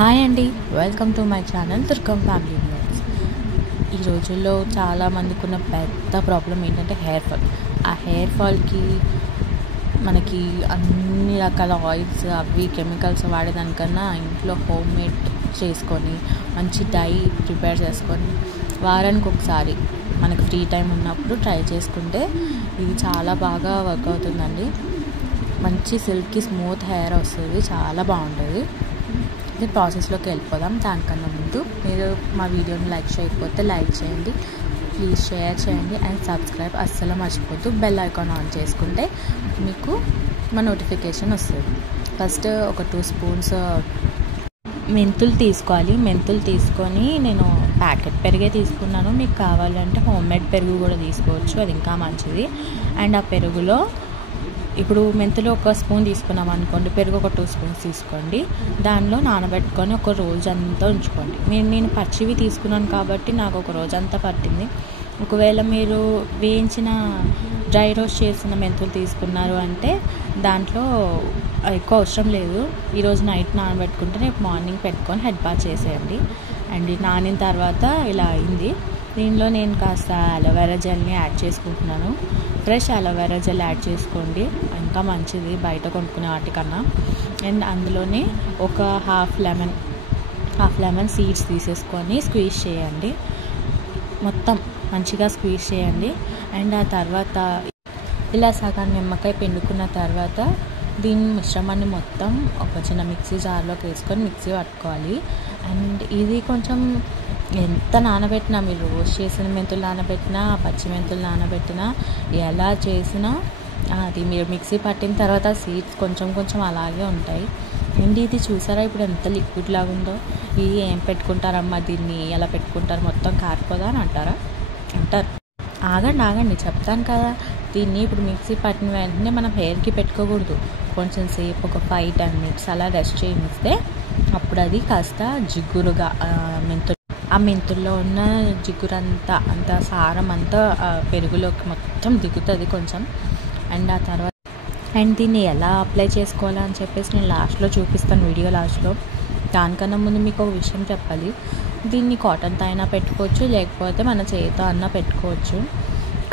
Hi అండి, welcome to my channel Durgam family vlogs. ఈ రోజుల్లో చాలామందికి ఉన్న పెద్ద ప్రాబ్లం ఏంటంటే హెయిర్ ఫాల్. ఆ హెయిర్ ఫాల్కి మనకి అన్ని రకాల ఆయిల్స్ అవి కెమికల్స్ వాడేదానికన్నా ఇంట్లో హోమ్ మేడ్ చేసుకొని మంచి డై ప్రిపేర్ చేసుకొని వారానికి ఒకసారి మనకి ఫ్రీ టైం ఉన్నప్పుడు ట్రై చేసుకుంటే ఇది చాలా బాగా వర్క్ అవుతుందండి. మంచి సిల్కీ స్మూత్ హెయిర్ వస్తుంది, చాలా బాగుంటుంది. ఇది ప్రాసెస్లోకి వెళ్ళిపోదాం. దానికన్నా ముందు మీరు మా వీడియోని లైక్ చేయకపోతే లైక్ చేయండి, ప్లీజ్ షేర్ చేయండి అండ్ సబ్స్క్రైబ్ అస్సలు మర్చిపోద్దు. బెల్ ఐకాన్ ఆన్ చేసుకుంటే మీకు మా నోటిఫికేషన్ వస్తుంది. ఫస్ట్ ఒక 2 స్పూన్స్ మెంతులు తీసుకోవాలి. మెంతులు తీసుకొని నేను ప్యాకెట్ పెరిగే తీసుకున్నాను. మీకు కావాలంటే హోమ్ మేడ్ పెరుగు కూడా తీసుకోవచ్చు, అది ఇంకా మంచిది. అండ్ ఆ పెరుగులో ఇప్పుడు మెంతులు 1 స్పూన్ తీసుకున్నాం అనుకోండి, పెరుగు ఒక 2 స్పూన్స్ తీసుకోండి. దానిలో నానబెట్టుకొని ఒక రోజంతా ఉంచుకోండి. నేను పచ్చివి తీసుకున్నాను కాబట్టి నాకు ఒక రోజంతా పట్టింది. ఒకవేళ మీరు వేయించిన డ్రై రోస్ట్ చేసిన మెంతులు తీసుకున్నారు అంటే దాంట్లో ఎక్కువ అవసరం లేదు. ఈరోజు నైట్ నానబెట్టుకుంటే రేపు మార్నింగ్ పెట్టుకొని హెడ్ బాత్ చేసేయండి. అండ్ నానిన తర్వాత ఇలా అయింది. దీనిలో నేను కాస్త అలోవెరా జెల్ని యాడ్ చేసుకుంటున్నాను. ఫ్రెష్ అలోవెరా జెల్ యాడ్ చేసుకోండి, ఇంకా మంచిది బయట కొనుక్కునే వాటికన్నా. అండ్ అందులోనే ఒక హాఫ్ లెమన్ సీడ్స్ తీసేసుకొని స్క్వీజ్ చేయండి, మొత్తం మంచిగా స్క్వీజ్ చేయండి. అండ్ ఆ తర్వాత ఇలా సగం నిమ్మకాయ పిండుకున్న తర్వాత దీని మిశ్రమాన్ని మొత్తం ఒక చిన్న మిక్సీ జార్లోకి వేసుకొని మిక్సీ పట్టుకోవాలి. అండ్ ఇది కొంచెం ఎంత నానబెట్టినా, మీరు రోస్ట్ చేసిన మెంతులు నానబెట్టినా పచ్చి మెంతులు నానబెట్టినా ఎలా చేసినా అది మీరు మిక్సీ పట్టిన తర్వాత సీడ్స్ కొంచెం అలాగే ఉంటాయి. అండ్ ఇది చూసారా ఇప్పుడు ఎంత లిక్విడ్ లాగా ఉందో. ఇది ఏం పెట్టుకుంటారమ్మా, దీన్ని ఎలా పెట్టుకుంటారు, మొత్తం కారిపోదా అని అంటారు. ఆగండి చెప్తాను కదా. దీన్ని ఇప్పుడు మిక్సీ పట్టిన వెంటనే మనం హెయిర్కి పెట్టుకోకూడదు. కొంచెం సేపు ఒక 5-10 మినిట్స్ అలా రెస్ట్ చేయనిస్తే అప్పుడు అది కాస్త జిగురుగా ఆ మెంతుల్లో ఉన్న జిగురంతా సారం అంతా పెరుగులోకి మొత్తం దిగుతుంది కొంచెం. అండ్ ఆ తర్వాత దీన్ని ఎలా అప్లై చేసుకోవాలా అని చెప్పేసి నేను లాస్ట్లో చూపిస్తాను, వీడియో లాస్ట్లో. దానికన్నా ముందు మీకు ఒక విషయం చెప్పాలి. దీన్ని కాటన్తో అయినా పెట్టుకోవచ్చు, లేకపోతే మన చేతితో అన్నా పెట్టుకోవచ్చు.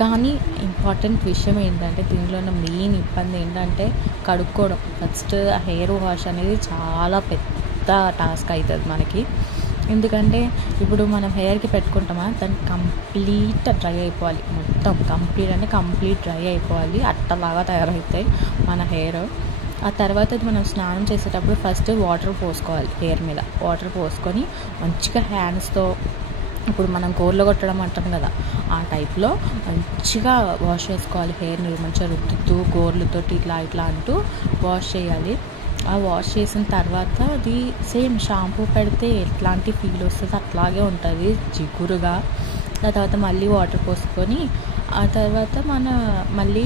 కానీ ఇంపార్టెంట్ విషయం ఏంటంటే దీనిలో ఉన్న మెయిన్ ఇబ్బంది ఏంటంటే కడుక్కోవడం. ఫస్ట్ హెయిర్ వాష్ అనేది చాలా పెద్ద టాస్క్ అవుతుంది మనకి. ఎందుకంటే ఇప్పుడు మనం హెయిర్కి పెట్టుకుంటామా, దాన్ని కంప్లీట్ డ్రై అయిపోవాలి, మొత్తం కంప్లీట్ డ్రై అయిపోవాలి. అట్టలాగా తయారవుతాయి మన హెయిర్. ఆ తర్వాత మనం స్నానం చేసేటప్పుడు ఫస్ట్ వాటర్ పోసుకోవాలి. హెయిర్ మీద వాటర్ పోసుకొని మంచిగా హ్యాండ్స్తో, ఇప్పుడు మనం గోర్లు కొట్టడం అంటాం కదా, ఆ టైప్లో మంచిగా వాష్ చేసుకోవాలి. హెయిర్ని మంచిగా రుద్దుతూ గోర్లతోటి ఇట్లా అంటూ వాష్ చేయాలి. ఆ వాష్ చేసిన తర్వాత అది సేమ్ షాంపూ పెడితే ఎట్లాంటి ఫీల్ వస్తుందో అట్లాగే ఉంటుంది, జిగురుగా. ఆ తర్వాత మళ్ళీ వాటర్ పోసుకొని ఆ తర్వాత మళ్ళీ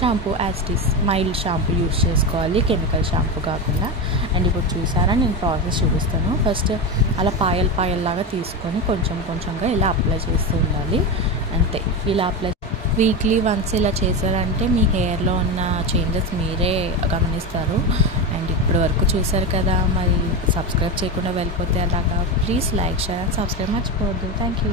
షాంపూ యాస్టిస్ మైల్డ్ షాంపూ యూస్ చేసుకోవాలి, కెమికల్ షాంపూ కాకుండా. అండ్ ఇప్పుడు చూసారా, నేను ప్రాసెస్ చూపిస్తాను. ఫస్ట్ అలా పాయల్లాగా తీసుకొని కొంచెంగా ఇలా అప్లై చేస్తూ ఉండాలి, అంతే. ఇలా అప్లై వీక్లీ వన్స్ ఇలా చేశారంటే మీ హెయిర్లో ఉన్న చేంజెస్ మీరే గమనిస్తారు. అండ్ ఇప్పటి వరకు చూసారు కదా, మరి సబ్స్క్రైబ్ చేయకుండా వెళ్ళిపోతే అలాగా. Please like, share and subscribe మర్చిపోవద్దు. Thank you.